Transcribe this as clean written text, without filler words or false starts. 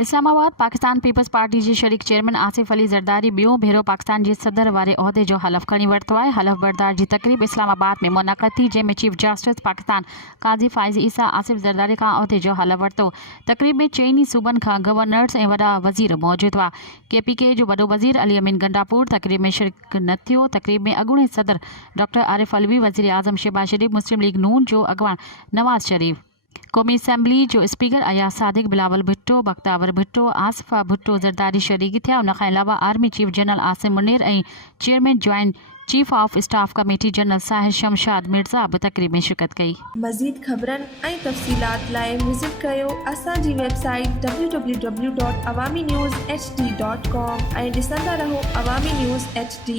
Islamabad Pakistan peoples party जे शरीक chairman Asif Ali Zardari ॿियों भेरो पाकिस्तान जे सदर वारे उहिदे जो हलफ़ खणी वरितो आहे। हलफ़ बरदार जी तक़रीब इस्लामाबाद में मुनक़द थी, जंहिंमें चीफ जस्टिस पाकिस्तान काज़ी फ़ाइज़ ईसा आसिफ ज़रदारी खां उहिदे जो हलफ़ वरितो। तक़रीब में चइनी सूबनि खां गवर्नर्स ऐं वॾा वज़ीर मौजूदु हुआ। KPK जो वॾो वज़ीर अली अमीन गंडापुर तक़रीब में शिरक न थियो। तक़रीब में अॻूणे सदर डॉक्टर आरिफ अलवी, वज़ीर आज़म शहबाज शरीफ, मुस्लिम लीग नून जो अॻवान नवाज़ शरीफ, क़ौमी असम्बली जो स्पीकर अयाज सादिक, बिलावल भुट्टो, बख्तावर भुट्टो, आसिफा भुट्टो ज़रदारी शरीक थिया। उन खां अलावा army chief general Asim Munir ऐं chairman joint chief of staff committee general Sahir Shamshad Mirza बि तक़रीब में शिरकत कई। मज़ीद ख़बरनि ऐं तफ़सीलात लाइ विज़िट कयो असांजी वेबसाइट www.awamiNewsHD.com ऐं ॾिसंदा रहो अवामी न्यूज़ HD।